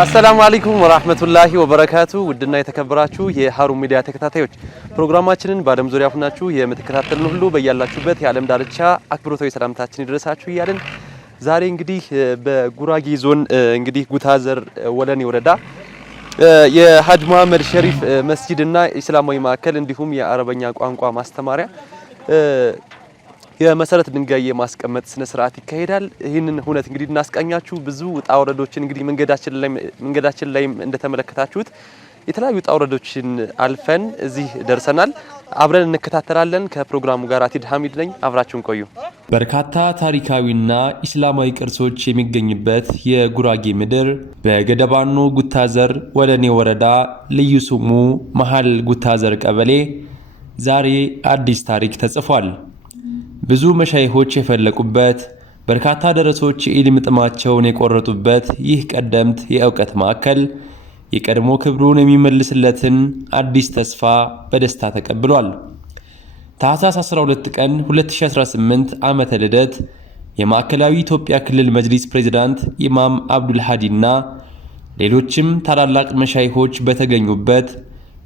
አሰላሙ አለይኩም ወራህመቱላሂ ወበረካቱ ውድና የተከበራችሁ የሃሩን ሚዲያ ተከታታዮች ፕሮግራማችንን በዓለም ዙሪያ ሆናችሁ የምትከታተሉን ሁሉ በእያላችሁበት የዓለም ዳርቻ አክብሮታዊ ሰላምታችን ይድረሳችሁ እያልን ዛሬ እንግዲህ በጉራጌ ዞን እንግዲህ ጉታዘር ወለኔ ወረዳ የሐጅ መሐመድ ሸሪፍ መስጂድና እስላማዊ ማዕከል እንዲሁም የአረበኛ ቋንቋ ማስተማሪያ የመሰረት ድንጋይ የማስቀመጥ ስነ ስርዓት ይካሄዳል። ይህንን ሁነት እንግዲህ እናስቃኛችሁ ብዙ ውጣ ወረዶችን እንግዲህ መንገዳችን ላይ እንደተመለከታችሁት የተለያዩ ውጣ ወረዶችን አልፈን እዚህ ደርሰናል። አብረን እንከታተላለን። ከፕሮግራሙ ጋር አቲድ ሐሚድ ነኝ። አብራችሁን ቆዩ። በርካታ ታሪካዊና እስላማዊ ቅርሶች የሚገኝበት የጉራጌ ምድር በገደባኖ ጉታዘር ወለኔ ወረዳ ልዩ ስሙ መሃል ጉታዘር ቀበሌ ዛሬ አዲስ ታሪክ ተጽፏል። ብዙ መሻይኾች የፈለቁበት በርካታ ደረሶች የኢልም ጥማቸውን የቆረጡበት ይህ ቀደምት የእውቀት ማዕከል የቀድሞ ክብሩን የሚመልስለትን አዲስ ተስፋ በደስታ ተቀብሏል። ታህሳስ 12 ቀን 2018 ዓመተ ልደት የማዕከላዊ ኢትዮጵያ ክልል መጅሊስ ፕሬዝዳንት ኢማም አብዱል ሀዲና ሌሎችም ታላላቅ መሻይኾች በተገኙበት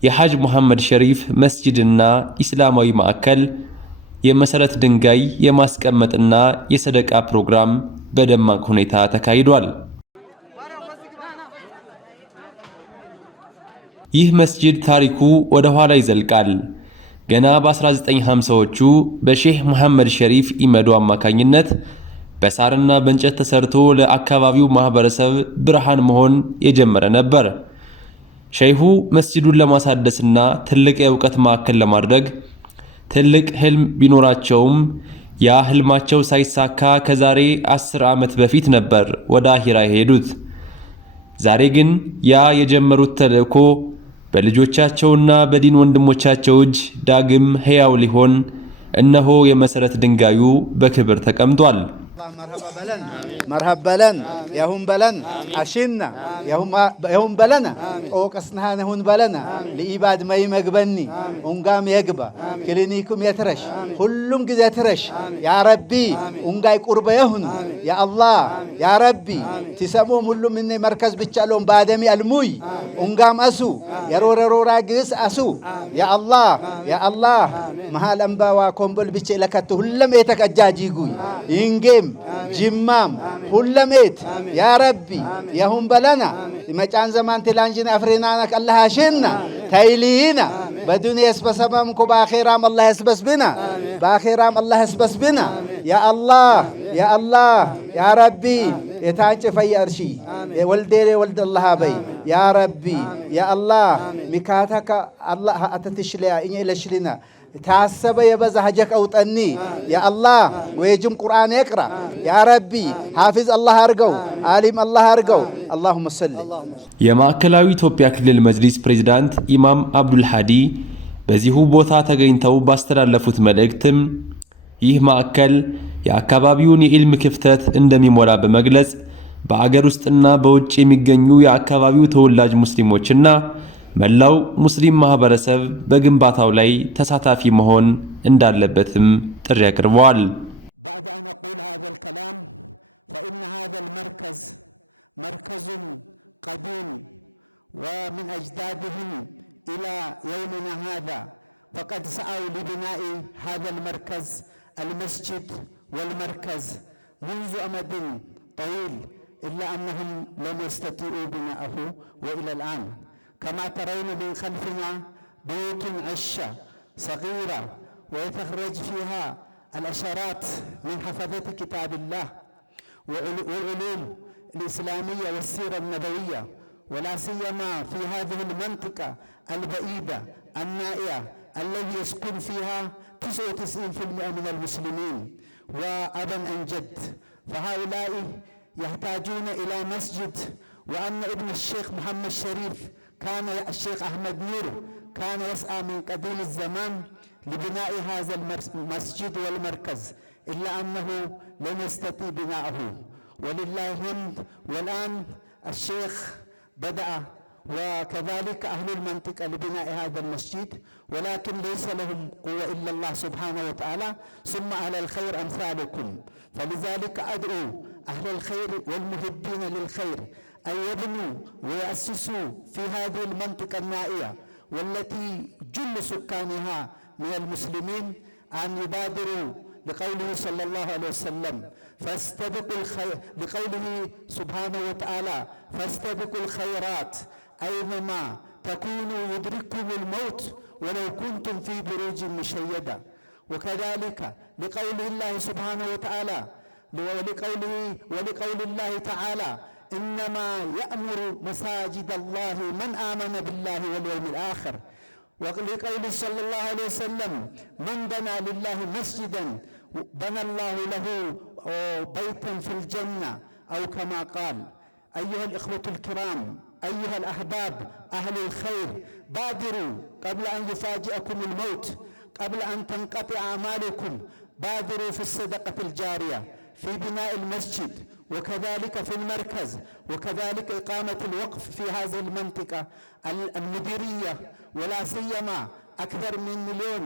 የሐጅ መሐመድ ሸሪፍ መስጂድና እስላማዊ ማዕከል የመሰረት ድንጋይ የማስቀመጥና የሰደቃ ፕሮግራም በደማቅ ሁኔታ ተካሂዷል። ይህ መስጂድ ታሪኩ ወደ ኋላ ይዘልቃል። ገና በ1950ዎቹ በሼህ መሐመድ ሸሪፍ ኢመዱ አማካኝነት በሳርና በእንጨት ተሰርቶ ለአካባቢው ማህበረሰብ ብርሃን መሆን የጀመረ ነበር። ሸይኹ መስጂዱን ለማሳደስና ትልቅ የእውቀት ማዕከል ለማድረግ ትልቅ ህልም ቢኖራቸውም ያ ህልማቸው ሳይሳካ ከዛሬ 10 ዓመት በፊት ነበር ወደ አኺራ የሄዱት። ዛሬ ግን ያ የጀመሩት ተልእኮ በልጆቻቸውና በዲን ወንድሞቻቸው እጅ ዳግም ሕያው ሊሆን እነሆ የመሰረት ድንጋዩ በክብር ተቀምጧል። مرحب بلن يهم بلن عشنا يهم بلنا اوقسنا هون بلنا لإباد ما يمقبني ونقام يقبا كلينيكم يترش كلهم كذا يترش يا ربي ونقاي قربا يهون يا الله يا ربي تسموهم كلهم مني مركز بتشالهم بادمي الموي ونقام أسو يرورا قيس أسو يا الله مهال أنبا وكمبل بتشلكته كلهم يتك أجاجي قوي ينجم جمام ሁለሜት ያ ረቢ የሁን በለና መጫን ዘማን ትላንጅን አፍሬናናክ አላህ አሽና ታይሊና በዱንያ ያስበሰበምኩ በአኺራም አላህ ያስበስብና በአኺራም አላህ ያስበስብና ያ አላህ ያ ረቢ የታንጭ ፈየርሺ ወልዴሬ ወልድ አላህ በይ ያ ረቢ ያ አላህ ሚካታካ አላህ አተትሽሊያ እኛ ለሽሊና ታሰበ የበዛ ሀጀክ አውጠኒ ያ አላህ ወይጅም ቁርአን ይቅራ ያ ረቢ ሐፊዝ አላህ አርገው ዓሊም አላህ አርገው اللهم صل የማዕከላዊ ኢትዮጵያ ክልል መጅሊስ ፕሬዝዳንት ኢማም አብዱል ሀዲ በዚሁ ቦታ ተገኝተው ባስተላለፉት መልእክትም ይህ ማዕከል የአካባቢውን የኢልም ክፍተት እንደሚሞላ በመግለጽ በአገር ውስጥና በውጭ የሚገኙ የአካባቢው ተወላጅ ሙስሊሞችና መላው ሙስሊም ማህበረሰብ በግንባታው ላይ ተሳታፊ መሆን እንዳለበትም ጥሪ አቅርበዋል። بعد أن أقول هذا الكلام فإن هذا المركز مركز قديم ومن أجدادهم إلى يومنا هذا فقد سعوا لبناء هذا المركز المسجد والمركز منذ أمد طويل إلا أنهم لم يستطيعوا بناءه وإلى الآن كما ترون من خلفنا بيوت عشة صغيرة ويتخرج فيها الأشارات من حفظة كتاب الله والعلوم الإسلامية والسيرة النبوية ولا سيما في هذه المنطقة البعيدة النائية التي يسكن فيها 99% من المسلمين وأبا عن جد فهؤلاء يحتاجون إلى مسجد وأن ابن الشيخ محمد شريف كان الشيخ أحمد نور كان يسعى من قديم الزمان لبناء هذا المسجد والمركز إلا أنه لم يستطيع بناءه ولله الحمد والآن الشيخ بدأ وكذلك أهل المنطقة لبناء هذا المسجد ولكن ليس لهم قوة إلا الله سبحانه وتعالى ثم أهل الخير أمثالكم فلذلك أدعو أهل الخير والمحبين للخير أن يبنوا ويأسسوا في هذه المنطقة النائية والتي جل سكانها من المسلمين أن يبادروا لقوله صلى الله عليه وسلم فاستبقوا الخير، لقوله سبحانه وتعالى فاستبقوا الخيرات أينما تكونوا يدرككم الموت ولو كنتم في بروج مشيدة. وكذلك لقول الله سبحانه وتعالى ولقول الله تعالى إنما يأمر مساجد الله من آمن بالله واليوم الآخر. ولقول صلى الله عليه وسلم من بنى لله مسجدا بنى الله له بيتا في الجنة أو كما قال. أيها الإخوة الكرام، أيها الأحباب أهل الخير، بادروا قبل أن يفاجئكم الموت، قبل أن تنقطع أعمالكم، بادروا في الصدقة الجارية في بناء المسجد، وكذلك في المركز، وكذلك إقامة الوقف في هذه المنطقة المديرية، ولا سيما أكثر من 1 مليون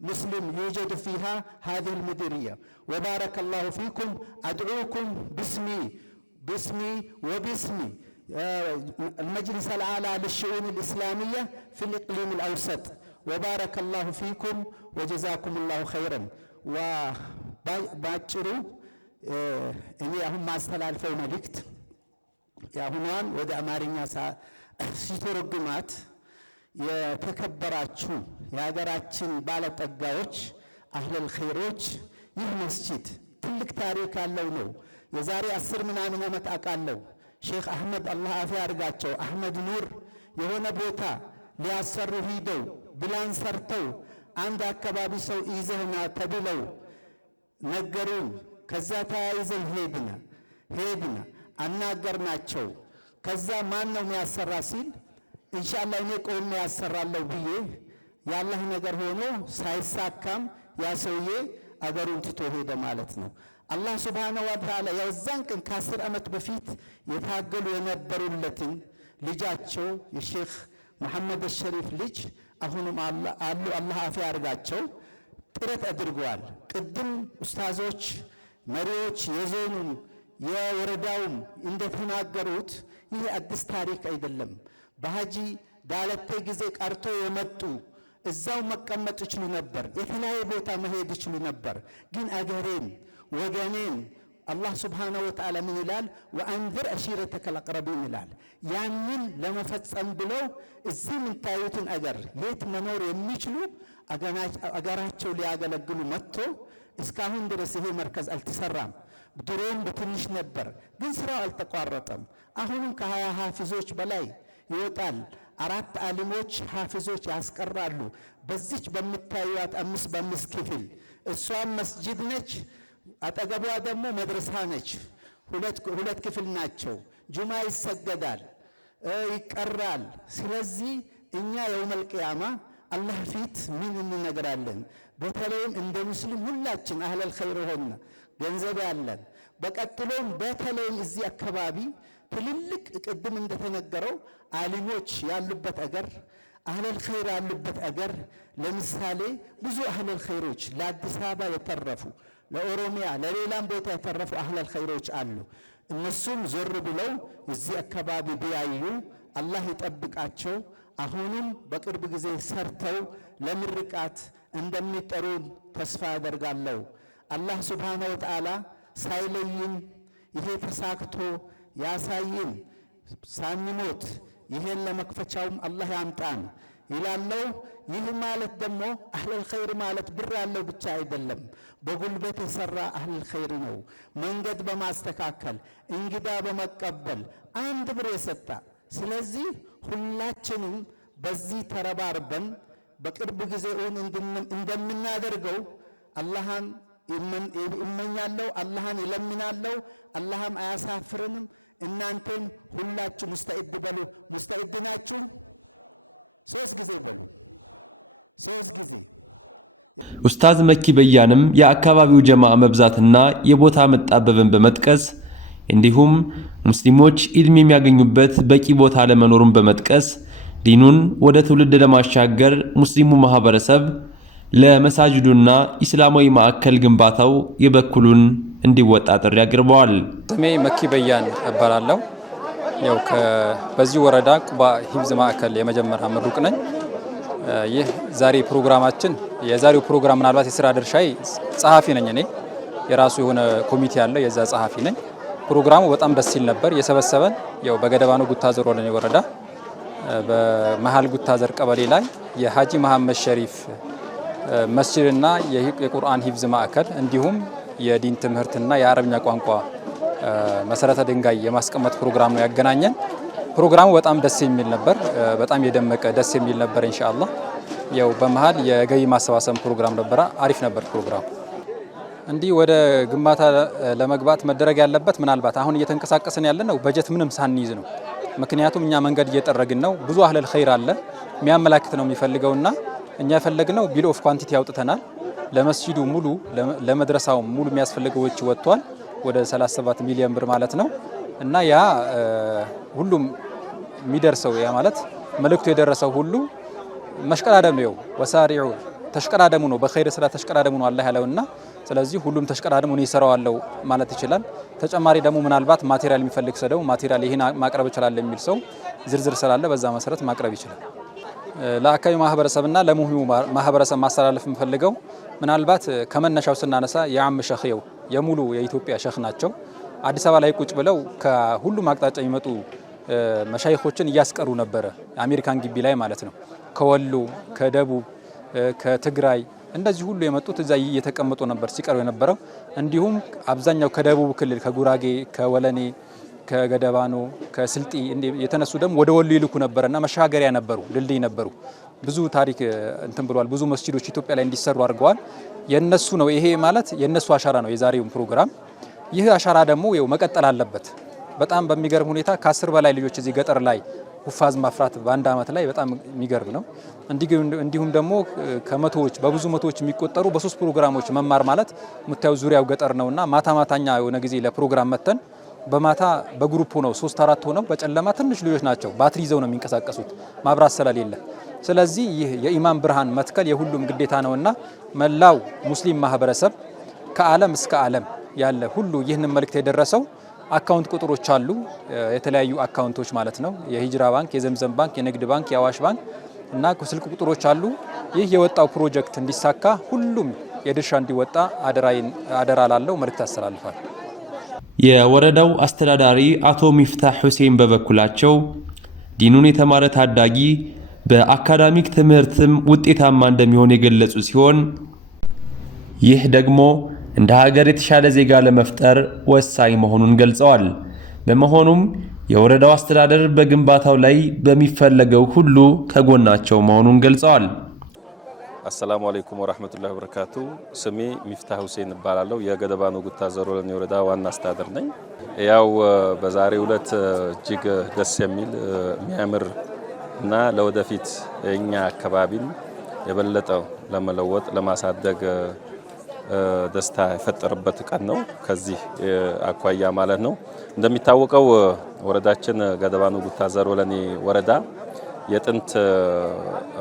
مسلم يوجد فيها هذه المديرية. وبارك الله فيكم. أدعوكم باسمي وباسم المجلس الأعلى للشؤون الإسلامية في الإقليم الأوسط. وبارك الله فيكم وجزاكم الله خيرا. وباጭሩ እኔ አሁን ማስተላልፈው መልእክት ያሁኗን ወደ አማርኛ ሲተረጉማት የተከበራችሁ የሀገራችን ባለጠጋዎች አህለል ኸይሮች፣ ይህ መስጂድ ትልቅ ታሪክ ያለው ነው። የዛሬ 10 ምናምን ዓመት አቃለው ሼክ አህመድ አላህ አፊያ አርጋቸው አህመድ ኑር የሆነ ቦታ ሊያሰሩ ሂደው ብላን ሰርተው አንድ አካባቢ ሰው ይዘህና ተብለው ነገሩን። ከዛ ተያይዘን ሄድና አናገርናቸው። ከዛ ማን ነው የሚያሰራ ሲል ኢንሻአላህ እኔ ቆሜ ያሰራለሁ ብዬ ያላህ ነገር ሆኖ ሳይሳካም ያ ሰውዬ አገሩን ትቶ ሄደ ማለት ነው። አላህ ሱብሓነሁ ወተዓላ የዛን ቀን ከ10 ዓመት በፊት የታገሉ የነበሩለትን ልጃቸው የሼክ መሐመድ ሸሪፍ ልጅ አሁንም አላህ አፊያ አርጋቸው ጥረት አድርገዋል። ቅድም ኡስታዞች መሪዎች የዞኑን የወረዳውም እንደተናገሩት ይህ አዲስ ታሪክ አይደለም። በሐጂ ዳለቴ ጊዜ ቀርቶ የመጡ እዛው መቀመጥ ይችሉ ነበር፣ የተለያየ ቦታ መሄድ ይችሉ ነበር። ግን አገሬን ወገኔን አላህ ሱብሓነሁ ወተዓላ ምን ይላል? ወአንዝር አሺረተከል አቅረቢን ይላል። ያንን ለመፈጸም ብለው እዚህ የምታዩትን አገር የት መኖር የሚችሉ አገራቸው ሊያገለግሉ መጥቶ እስካሁን ድረስ ይሄ መርከዝ አልተሰራም። ድሮም በትንሽ ነበር፣ ግን ስራው አልተቋረጠም። አሁንም ከ20 ሐፊዞች በላይ ይወጣል። 4 ዓሊሞች ሐፊዞች ያስቀራሉ። በዚች በምታዩት 5 በ5 ክፍል እሷም መስጂድ ነች፣ አጠገቧ ደግሞ መድረሳ ነች። ሁለት ክፍል ናቸው። ጁማ ይሰገዳል፣ ይቀራል። ስለዚህ እኛ የውመል ቂያማ አላህ ፊት ምን እንነግራለን? በተለይም እንደ ሙስሊም ሁላችን አህለል ኸይር ሆነ ገንዘብ ያለን፣ በቀጥሎም በተለይም እዚህ አካባቢ ትልልቅ ቅድም እንደተነገረው ዓሊሞች ያሉበት አገር፣ አህለል ኸይር ያሉበት አገር። ለምሳሌ ብዙ አህለል ኸይሮች ለአዲስ አበባ የተረፉ፣ ለኦሮሚያ ለሌላም ቦታ የተረፉ አህለል ኸይሮች አሉ። እነሱም ዞር ብለው እዚህ አካባቢ ቢያዩ አላህ ይጠብቃቸው። አሁንም በቅርብ ጊዜ ሰርተው ለምርቃት እንደሚጠሩን ተስፋ አደርጋለሁ። አላህ ሱብሓነሁ ወተዓላ ሳይለይን ይሄ ተሳክቶ ያሳይን፣ ሳንሞት ይሄን ለመክፈቻውም አላህ ያምጣን ይላለው። ይህ ማለት ደግሞ አህለል ኸይር ማለት ብር ያለው ብቻ አይደለም፣ በጉልበት የሰራ አህለል ኸይር ነው። መንገድ በማስተካከል እንግዳ በመቀበል 1 ብር የሰጣ። ስለዚህ ሁላችንም በዚህ ተረባርበን በቅርብ ጊዜውን እንደምናደርገው አላህን እመኛለሁ፣ አላህን ይለምናለሁ። አላህም አያሳፍረንም። እናንተም ሁላችሁ ሙስተዒድ በሉ። ሙስተዒድ ናችሁ? 3 ጊዜ በሉ። 3 ጊዜ። ኡስታዝ መኪ በያንም የአካባቢው ጀማዓ መብዛትና የቦታ መጣበብን በመጥቀስ እንዲሁም ሙስሊሞች ኢልም የሚያገኙበት በቂ ቦታ ለመኖሩን በመጥቀስ ዲኑን ወደ ትውልድ ለማሻገር ሙስሊሙ ማህበረሰብ ለመሳጅዱና ኢስላማዊ ማዕከል ግንባታው የበኩሉን እንዲወጣ ጥሪ አቅርበዋል። ስሜ መኪ በያን እባላለሁ። ያው በዚህ ወረዳ ቁባ ሂፍዝ ማዕከል የመጀመሪያ ምሩቅ ነኝ። ይህ ዛሬ ፕሮግራማችን የዛሬው ፕሮግራም ምናልባት የስራ ድርሻዬ ጸሐፊ ነኝ። እኔ የራሱ የሆነ ኮሚቴ ያለው የዛ ጸሐፊ ነኝ። ፕሮግራሙ በጣም ደስ ይል ነበር። የሰበሰበን ያው በገደባኖ ጉታዘር ወለኔ ወረዳ በመሃል ጉታዘር ቀበሌ ላይ የሀጂ መሐመድ ሸሪፍ መስጂድና የቁርአን ሂፍዝ ማዕከል እንዲሁም የዲን ትምህርትና የአረብኛ ቋንቋ መሰረተ ድንጋይ የማስቀመጥ ፕሮግራም ነው ያገናኘን። ፕሮግራሙ በጣም ደስ የሚል ነበር። በጣም የደመቀ ደስ የሚል ነበር። ኢንሻአላህ ያው በመሃል የገቢ ማሰባሰብ ፕሮግራም ነበር። አሪፍ ነበር ፕሮግራሙ። እንዲህ ወደ ግንባታ ለመግባት መደረግ ያለበት ምናልባት አሁን እየተንቀሳቀስን ያለነው በጀት ምንም ሳንይዝ ነው። ምክንያቱም እኛ መንገድ እየጠረግን ነው። ብዙ አህለል ኸይር አለ የሚያመላክት ነው የሚፈልገውና እኛ የፈለግነው ቢል ኦፍ ኳንቲቲ ያውጥተናል። ለመስጂዱ ሙሉ ለመድረሳው ሙሉ የሚያስፈልገው ወጪ ወጥቷል። ወደ 37 ሚሊዮን ብር ማለት ነው። እና ያ ሁሉም የሚደርሰው ያ ማለት መልእክቱ የደረሰው ሁሉ መሽቀዳደም ነው። ወሳሪዑ ተሽቀዳደሙ ነው። በኸይር ስራ ተሽቀዳደሙ ነው አላህ ያለውና ስለዚህ ሁሉም ተሽቀዳደሙ ነው ይሰራዋለው ማለት ይችላል። ተጨማሪ ደግሞ ምናልባት ማቴሪያል የሚፈልግ ሰው ደግሞ ማቴሪያል ይሄን ማቅረብ ይችላል የሚል ሰው ዝርዝር ስላለ በዛ መሰረት ማቅረብ ይችላል። ለአካባቢው ማህበረሰብና ለሙህሚኑ ማህበረሰብ ማስተላለፍ የምፈልገው ምናልባት ከመነሻው ስናነሳ የአም ሸኺው የሙሉ የኢትዮጵያ ሸኽ ናቸው። አዲስ አበባ ላይ ቁጭ ብለው ከሁሉም አቅጣጫ የሚመጡ መሻይኾችን እያስቀሩ ነበረ። አሜሪካን ግቢ ላይ ማለት ነው። ከወሎ፣ ከደቡብ፣ ከትግራይ እንደዚህ ሁሉ የመጡት እዛ እየተቀመጡ ነበር ሲቀሩ የነበረው። እንዲሁም አብዛኛው ከደቡብ ክልል ከጉራጌ፣ ከወለኔ፣ ከገደባኖ፣ ከስልጢ የተነሱ ደግሞ ወደ ወሎ ይልኩ ነበርና መሻገሪያ ነበሩ፣ ድልድይ ነበሩ። ብዙ ታሪክ እንትን ብሏል። ብዙ መስጂዶች ኢትዮጵያ ላይ እንዲሰሩ አድርገዋል። የነሱ ነው ይሄ ማለት የነሱ አሻራ ነው የዛሬው ፕሮግራም። ይህ አሻራ ደግሞ ይኸው መቀጠል አለበት። በጣም በሚገርም ሁኔታ ከ10 በላይ ልጆች እዚህ ገጠር ላይ ሁፋዝ ማፍራት በአንድ አመት ላይ በጣም የሚገርም ነው። እንዲሁም ደግሞ ከመቶዎች በብዙ መቶዎች የሚቆጠሩ በሶስት ፕሮግራሞች መማር ማለት የምታዩ ዙሪያው ገጠር ነውና ማታ ማታኛ የሆነ ጊዜ ለፕሮግራም መተን በማታ በግሩፕ ነው 3-4 ሆነው በጨለማ ትንሽ ልጆች ናቸው ባትሪ ይዘው ነው የሚንቀሳቀሱት ማብራት ስለሌለ። ስለዚህ ይህ የኢማን ብርሃን መትከል የሁሉም ግዴታ ነውና መላው ሙስሊም ማህበረሰብ ከዓለም እስከ ዓለም ያለ ሁሉ ይህንን መልእክት የደረሰው አካውንት ቁጥሮች አሉ። የተለያዩ አካውንቶች ማለት ነው። የሂጅራ ባንክ፣ የዘምዘም ባንክ፣ የንግድ ባንክ፣ የአዋሽ ባንክ እና ስልክ ቁጥሮች አሉ። ይህ የወጣው ፕሮጀክት እንዲሳካ ሁሉም የድርሻ እንዲወጣ አደራ ላለው መልእክት ያስተላልፋል። የወረዳው አስተዳዳሪ አቶ ሚፍታህ ሁሴን በበኩላቸው ዲኑን የተማረ ታዳጊ በአካዳሚክ ትምህርትም ውጤታማ እንደሚሆን የገለጹ ሲሆን ይህ ደግሞ እንደ ሀገር የተሻለ ዜጋ ለመፍጠር ወሳኝ መሆኑን ገልጸዋል። በመሆኑም የወረዳው አስተዳደር በግንባታው ላይ በሚፈለገው ሁሉ ከጎናቸው መሆኑን ገልጸዋል። አሰላሙ አለይኩም ወራህመቱላሂ ወበረካቱ። ስሜ ሚፍታህ ሁሴን እባላለሁ። የገደባኖ ጉታዘር ወለኔ ወረዳ ዋና አስተዳደር ነኝ። ያው በዛሬው ዕለት እጅግ ደስ የሚል የሚያምር እና ለወደፊት እኛ አካባቢን የበለጠ ለመለወጥ ለማሳደግ ደስታ የፈጠረበት ቀን ነው። ከዚህ አኳያ ማለት ነው። እንደሚታወቀው ወረዳችን ገደባኖ ጉታዘር ወለኔ ወረዳ የጥንት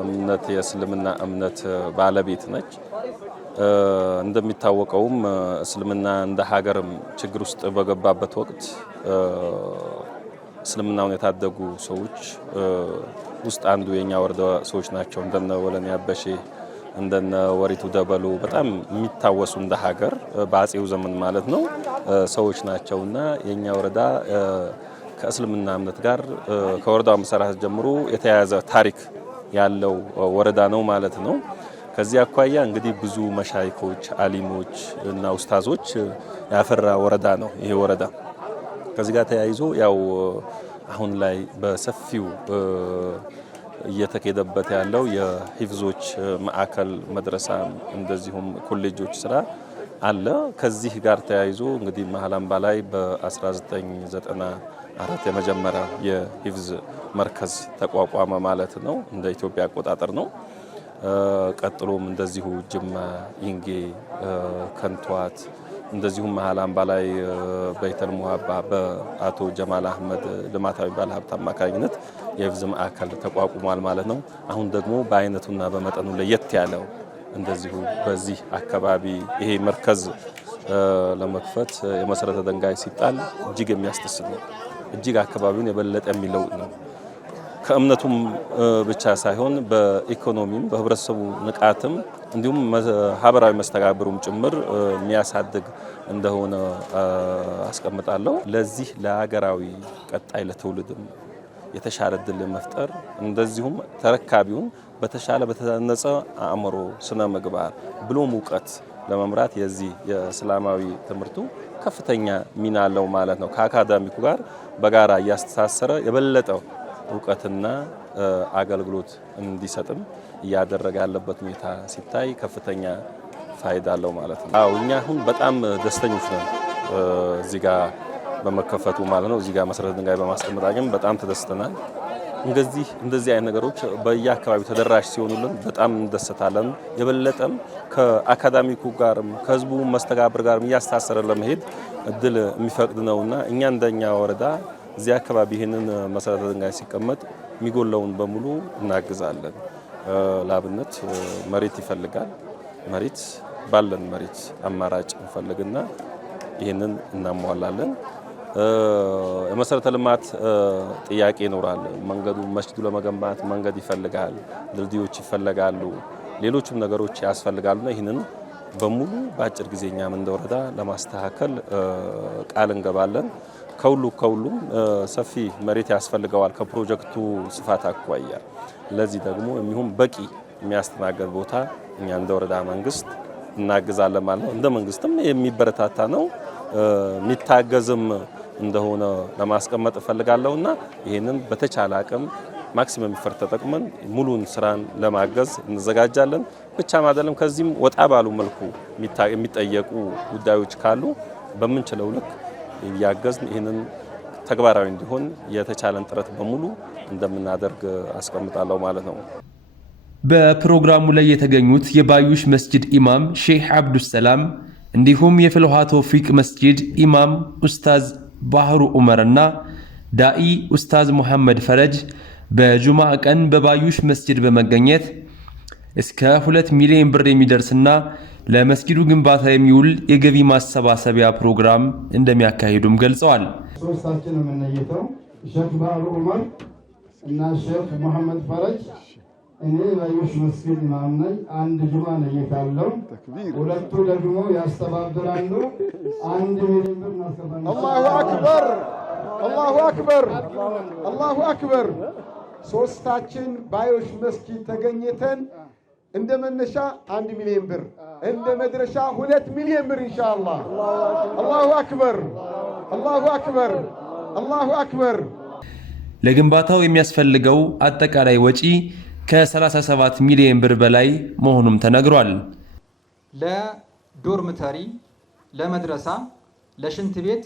እምነት የእስልምና እምነት ባለቤት ነች። እንደሚታወቀውም እስልምና እንደ ሀገርም ችግር ውስጥ በገባበት ወቅት እስልምናውን የታደጉ ሰዎች ውስጥ አንዱ የኛ ወረዳ ሰዎች ናቸው። እንደነ ወለኔ አበሼ እንደነ ወሪቱ ደበሎ በጣም የሚታወሱ እንደ ሀገር በአጼው ዘመን ማለት ነው ሰዎች ናቸውና የኛ ወረዳ ከእስልምና እምነት ጋር ከወረዳው መሰረት ጀምሮ የተያያዘ ታሪክ ያለው ወረዳ ነው ማለት ነው። ከዚህ አኳያ እንግዲህ ብዙ መሻይኮች፣ አሊሞች እና ኡስታዞች ያፈራ ወረዳ ነው ይሄ ወረዳ። ከዚህ ጋር ተያይዞ ያው አሁን ላይ በሰፊው እየተከደበት ያለው የሂፍዞች ማዕከል መድረሳ እንደዚሁም ኮሌጆች ስራ አለ። ከዚህ ጋር ተያይዞ እንግዲህ መሃላምባ ላይ በ1994 የመጀመሪያ የሂፍዝ መርከዝ ተቋቋመ ማለት ነው። እንደ ኢትዮጵያ አቆጣጠር ነው። ቀጥሎም እንደዚሁ ጅማ፣ ይንጌ፣ ከንቷት እንደዚሁም መሃላምባ ላይ በይተል ሙሃባ በአቶ ጀማል አህመድ ልማታዊ ባለሀብት አማካኝነት የሂፍዝ ማዕከል ተቋቁሟል ማለት ነው። አሁን ደግሞ በአይነቱና በመጠኑ ለየት ያለው እንደዚሁ በዚህ አካባቢ ይሄ መርከዝ ለመክፈት የመሰረተ ድንጋይ ሲጣል እጅግ የሚያስደስት ነው። እጅግ አካባቢውን የበለጠ የሚለውጥ ነው። ከእምነቱም ብቻ ሳይሆን በኢኮኖሚም በህብረተሰቡ ንቃትም እንዲሁም ማህበራዊ መስተጋብሩም ጭምር የሚያሳድግ እንደሆነ አስቀምጣለሁ። ለዚህ ለሀገራዊ ቀጣይ ለትውልድም የተሻለ እድል መፍጠር እንደዚሁም ተረካቢውን በተሻለ በተነጸ አእምሮ ስነ ምግባር ብሎም እውቀት ለመምራት የዚህ የእስላማዊ ትምህርቱ ከፍተኛ ሚና አለው ማለት ነው። ከአካዳሚኩ ጋር በጋራ እያስተሳሰረ የበለጠ እውቀትና አገልግሎት እንዲሰጥም እያደረገ ያለበት ሁኔታ ሲታይ ከፍተኛ ፋይዳ አለው ማለት ነው። አዎ እኛ አሁን በጣም ደስተኞች ነን እዚህ ጋር በመከፈቱ ማለት ነው። እዚህ ጋር መሰረተ ድንጋይ በማስቀመጣችን በጣም ተደስተናል። እንደዚህ አይነት ነገሮች በየአካባቢው ተደራሽ ሲሆኑልን በጣም እንደሰታለን። የበለጠም ከአካዳሚኩ ጋርም ከህዝቡ መስተጋብር ጋርም እያስተሳሰረ ለመሄድ እድል የሚፈቅድ ነውና እኛ እንደኛ ወረዳ እዚህ አካባቢ ይህንን መሰረተ ድንጋይ ሲቀመጥ የሚጎለውን በሙሉ እናግዛለን። ላብነት መሬት ይፈልጋል። መሬት ባለን መሬት አማራጭ እንፈልግና ይህንን እናሟላለን። የመሰረተ ልማት ጥያቄ ይኖራል። መንገዱ መስጂዱ ለመገንባት መንገድ ይፈልጋል፣ ድልድዮች ይፈልጋሉ፣ ሌሎችም ነገሮች ያስፈልጋሉና ይህንን በሙሉ በአጭር ጊዜ እኛም እንደወረዳ ለማስተካከል ቃል እንገባለን። ከሁሉም ሰፊ መሬት ያስፈልገዋል ከፕሮጀክቱ ስፋት አኳያ። ለዚህ ደግሞ የሚሆን በቂ የሚያስተናግድ ቦታ እኛ እንደወረዳ መንግስት እናግዛለን ማለት ነው። እንደ መንግስትም የሚበረታታ ነው የሚታገዝም እንደሆነ ለማስቀመጥ እፈልጋለሁና ይሄንን በተቻለ አቅም ማክሲመም ኢፈርት ተጠቅመን ሙሉን ስራን ለማገዝ እንዘጋጃለን። ብቻም አይደለም ከዚህም ወጣ ባሉ መልኩ የሚጠየቁ ጉዳዮች ካሉ በምንችለው ልክ እያገዝን ይሄንን ተግባራዊ እንዲሆን የተቻለን ጥረት በሙሉ እንደምናደርግ አስቀምጣለሁ ማለት ነው። በፕሮግራሙ ላይ የተገኙት የባዩሽ መስጂድ ኢማም ሼህ አብዱሰላም እንዲሁም የፍልውሃ ተውፊቅ መስጂድ ኢማም ኡስታዝ ባህሩ ዑመርና ዳኢ ኡስታዝ መሐመድ ፈረጅ በጁማዓ ቀን በባዩሽ መስጂድ በመገኘት እስከ 2 ሚሊዮን ብር የሚደርስና ለመስጂዱ ግንባታ የሚውል የገቢ ማሰባሰቢያ ፕሮግራም እንደሚያካሂዱም ገልጸዋል። ሶስታችን የምንነየተው ሼህ ባህሩ ዑመር እና ሼህ መሐመድ ፈረጅ፣ እኔ ባዩሽ መስጊድ ኢማም ነኝ። አንድ ጁማ ነየታለሁ። ሁለቱ ደግሞ ያስተባብራሉ። 1 ሚሊዮን ብር እናስገባለን። አላሁ አክበር፣ አላሁ አክበር፣ አላሁ አክበር። ሶስታችን ባዩሽ መስጊድ ተገኝተን እንደ መነሻ 1 ሚሊዮን ብር እንደ መድረሻ 2 ሚሊዮን ብር ኢንሻአላህ። አላሁ አክበር፣ አላሁ አክበር፣ አላሁ አክበር። ለግንባታው የሚያስፈልገው አጠቃላይ ወጪ ከ37 ሚሊዮን ብር በላይ መሆኑም ተነግሯል። ለዶርምተሪ፣ ለመድረሳ፣ ለሽንት ቤት፣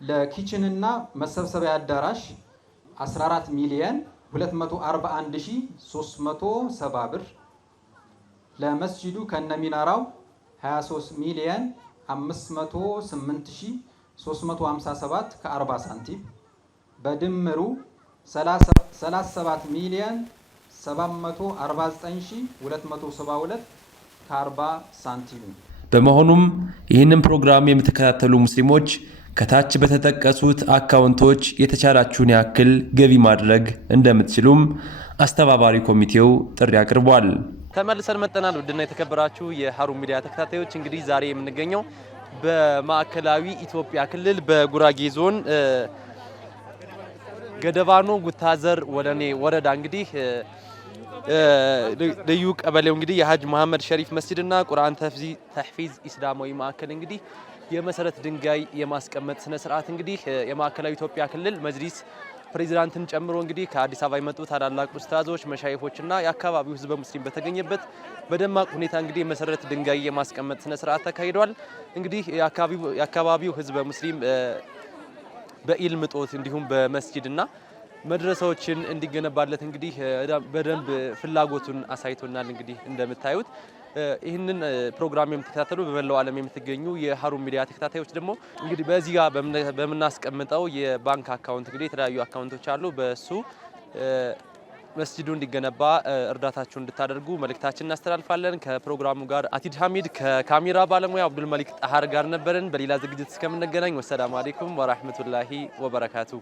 ለኪችንና መሰብሰቢያ አዳራሽ 14 ሚሊዮን 241370 ብር፣ ለመስጂዱ ከነሚናራው 23 ሚሊዮን 508357 ከ40 ሳንቲም በድምሩ 37 ሚሊዮን 749272 ከ40 ሳንቲም። በመሆኑም ይህንን ፕሮግራም የምትከታተሉ ሙስሊሞች ከታች በተጠቀሱት አካውንቶች የተቻላችሁን ያክል ገቢ ማድረግ እንደምትችሉም አስተባባሪ ኮሚቴው ጥሪ አቅርቧል። ተመልሰን መጥተናል። ውድና የተከበራችሁ የሀሩን ሚዲያ ተከታታዮች እንግዲህ ዛሬ የምንገኘው በማዕከላዊ ኢትዮጵያ ክልል በጉራጌ ዞን ገደባኖ ጉታዘር ወለኔ ወረዳ እንግዲህ ልዩ ቀበሌው እንግዲህ የሀጅ መሐመድ ሸሪፍ መስጂድና ቁርአን ተህፊዝ ኢስላማዊ ማዕከል እንግዲህ የመሰረት ድንጋይ የማስቀመጥ ስነ ስርዓት እንግዲህ የማዕከላዊ ኢትዮጵያ ክልል መጅሊስ ፕሬዝዳንትን ጨምሮ እንግዲህ ከአዲስ አበባ የመጡ ታላላቅ ኡስታዞች መሻይኾችና የአካባቢው ህዝበ ሙስሊም በተገኘበት በደማቅ ሁኔታ እንግዲህ የመሰረት ድንጋይ የማስቀመጥ ስነ ስርዓት ተካሂዷል። እንግዲህ የአካባቢው ህዝበ ሙስሊም በኢልም ጦት እንዲሁም በመስጂድና መድረሳዎችን እንዲገነባለት እንግዲህ በደንብ ፍላጎቱን አሳይቶናል። እንግዲህ እንደምታዩት ይህንን ፕሮግራም የምትከታተሉ በመላው ዓለም የምትገኙ የሀሩን ሚዲያ ተከታታዮች ደግሞ እንግዲህ በዚህ ጋር በምናስቀምጠው የባንክ አካውንት እንግዲህ የተለያዩ አካውንቶች አሉ። በሱ መስጂዱ እንዲገነባ እርዳታችሁን እንድታደርጉ መልእክታችንን እናስተላልፋለን። ከፕሮግራሙ ጋር አቲድ ሐሚድ ከካሜራ ባለሙያ አብዱል መሊክ ጣሃር ጋር ነበርን። በሌላ ዝግጅት እስከምንገናኝ ወሰላሙ አለይኩም ወራህመቱላሂ ወበረካቱ።